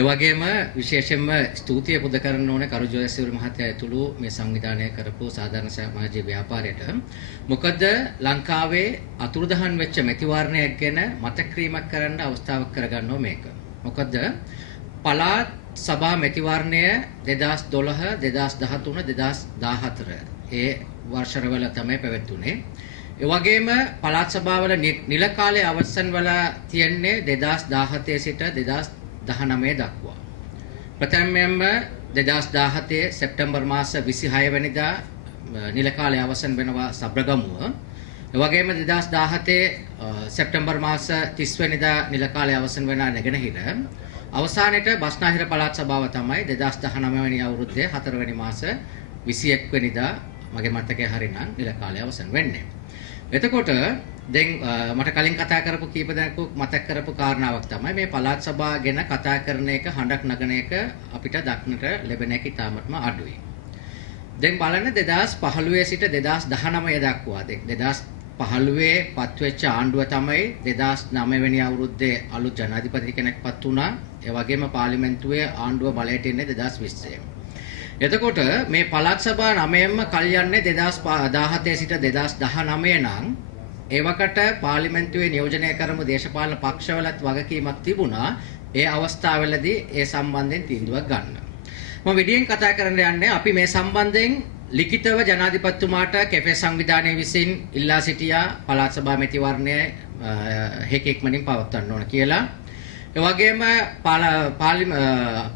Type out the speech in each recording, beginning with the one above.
ඒ වගේම විශේෂයෙන්ම ස්තුතිය පුද කරන්න ඕනේ කරු ජෝයසිවුරු මහත්තයා ඇතුළු මේ සංවිධානය කරපු සාධාරණ සමාජ ව්‍යාපාරයට. මොකද ලංකාවේ අතුරුදහන් වෙච්ච මැතිවරණයක් ගැන මතක කිරීමක් කරන්න අවස්ථාවක් කරගන්නව මේක. මොකද පළාත් සභා මැතිවරණය 2012, 2013, 2014 ඒ වර්ෂවල තමයි පැවැත්ුනේ. ඒ වගේම පළාත් සභාවල නිල කාලයේ අවසන් වෙලා තියෙන්නේ 2017 සිට 2019 දක්වා. ප්‍රථමයෙන්ම 2017 සැප්තැම්බර් මාස 26 වෙනිදා නිල කාලය අවසන් වෙනවා සබ්‍රගමුව. ඒ වගේම 2017 සැප්තැම්බර් මාස 30 වෙනිදා නිල කාලය අවසන් වෙනා නැගෙනහිර. අවසානයේ බස්නාහිර පළාත් සභාව තමයි 2019 වෙනි අවුරුද්දේ 4 වෙනි මාස 21 වෙනිදා මගේ මතකය හරිනම් නිල කාලය අවසන් වෙන්නේ. එතකොට දැන් මට කලින් කතා කරපු කීප දෙනෙකු මතක් කරපු කාරණාවක් තමයි මේ පළාත් සභාව ගැන කතා කරන එක හඬක් නගන එක අපිට දක්නට ලැබෙන එක ඉතාමත්ම අඩුයි. දැන් බලන්න 2015 සිට 2019 දක්වා 2015 පත්වෙච්ච ආණ්ඩුව තමයි 2009 වෙනි අවුරුද්දේ අලුත් ජනාධිපති කෙනෙක් පත් වුණා. ඒ වගේම පාර්ලිමේන්තුවේ ආණ්ඩුව බලයට එන්නේ 2020. එතකොට මේ පළාත් සභා 9ෙන්ම කල් යන්නේ 2017 සිට 2019 නම් ඒ වකට පාර්ලිමේන්තුවේ නියෝජනය කරමු දේශපාලන පක්ෂවලත් වගකීමක් තිබුණා. ඒ අවස්ථාවවලදී ඒ සම්බන්ධයෙන් තීන්දුවක් ගන්න. මම විදියෙන් කතා කරන්න යන්නේ අපි මේ සම්බන්ධයෙන් ලිඛිතව ජනාධිපතිතුමාට කැෆේ සංවිධානයේ විසින් ඉල්ලා සිටියා පළාත් සභා මැතිවරණය ඉක්මනින් පවත්වන්න ඕන කියලා. ඒ වගේම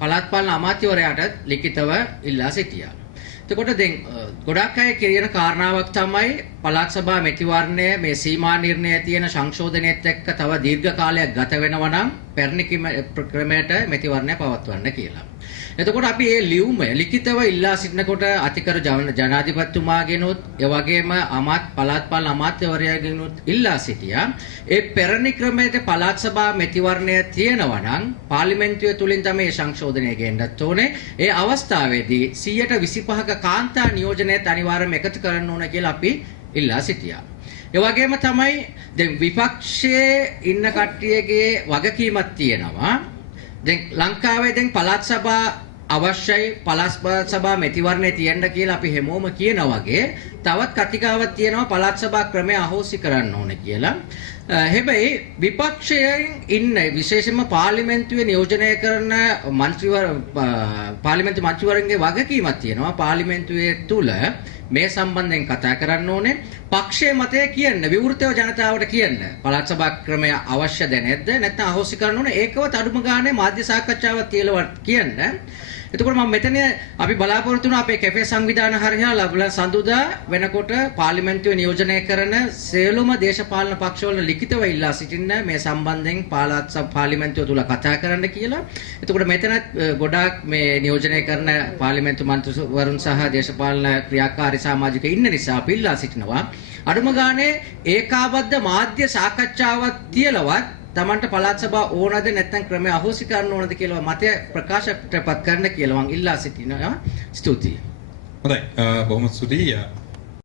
පළාත් පාලන අමාත්‍යවරයාට ලිඛිතව ඉල්ලා සිටියා. එතකොට දැන් ගොඩක් අය කියන කාරණාවක් තමයි පළාත් සභා මැතිවරණය මේ සීමා නිර්ණය තියෙන සංශෝධනයත් එක්ක තව දීර්ඝ කාලයක් ගත වෙනවා නම් පැරණි ක්‍රමයට මැතිවරණය පවත්වන්න කියලා. එතකොට අපි මේ ලියුම ලිඛිතව ඉල්ලා සිටිනකොට අතිකර ජනාධිපතිතුමාගෙනුත් ඒ වගේම පළාත් පාලන අමාත්‍යවරයාගෙනුත් ඉල්ලා සිටියා ඒ පැරණි ක්‍රමයට පළාත් සභා මැතිවරණය තියෙනවා නම් පාර්ලිමේන්තුව තුලින් තමයි සංශෝධනය ගෙන්නත් ඕනේ. ඒ අවස්ථාවේදී 125ක කාන්තා නියෝජනයත් අනිවාර්යයෙන්ම එකතු කරන්න ඕන කියලා අපි ඉල්ලා සිටියා. ඒ වගේම තමයි දැන් විපක්ෂයේ ඉන්න කට්ටියගේ වගකීමක් තියෙනවා. දැන් ලංකාවේ දැන් පළාත් සභා අවශ්‍යයි පළාත් සභා මැතිවරණය තියෙන්න කියලා අපි හැමෝම කියනා වගේ තවත් කතිකාවක් තියෙනවා පළාත් සභා ක්‍රමය අහෝසි කරන්න ඕනේ කියලා. හැබැයි විපක්ෂයෙන් ඉන්න විශේෂයෙන්ම පාර්ලිමේන්තුවේ නියෝජනය කරන පාර්ලිමේන්තු මන්ත්‍රීවරුන්ගේ වගකීමක් තියෙනවා. පාර්ලිමේන්තුවේ තුල මේ සම්බන්ධයෙන් කතා කරන්න ඕනේ. පක්ෂයේ මතය කියන්න විවෘතව ජනතාවට කියන්න. පළාත් සභා ක්‍රමය අවශ්‍යද නැද්ද? නැත්නම් අහෝසි කරන්න ඕනේ. ඒකවත් අඩුම ගානේ මාධ්‍ය සාකච්ඡාවක් තියලා කියන්න. එතකොට මම මෙතන අපි බලාපොරොත්තු වෙනවා අපේ කැෆේ සංවිධාන හරියා ලබන සඳුදා වෙනකොට පාර්ලිමේන්තුවේ නියෝජනය කරන සියලුම දේශපාලන පක්ෂවල ලිඛිතව ඉල්ලා සිටින්න මේ සම්බන්ධයෙන් පාර්ලිමේන්තුව තුල කතා කරන්න කියලා. එතකොට මෙතන ගොඩාක් මේ නියෝජනය කරන පාර්ලිමේන්තු මන්ත්‍රීවරුන් සහ දේශපාලන ක්‍රියාකාරී සමාජික ඉන්න නිසා අපි ඉල්ලා සිටිනවා අඩුම ගානේ ඒකාබද්ධ මාධ්‍ය සාකච්ඡාවක් තියලවත් තමන්ට පළාත් සභාව ඕනද නැත්නම් ක්‍රමය අහෝසි කරන්න ඕනද කියලා මතය ප්‍රකාශයටපත් කරන්න කියලා මම ඉල්ලා සිටිනවා. ස්තුතියි. හොඳයි බොහොම ස්තුතියි.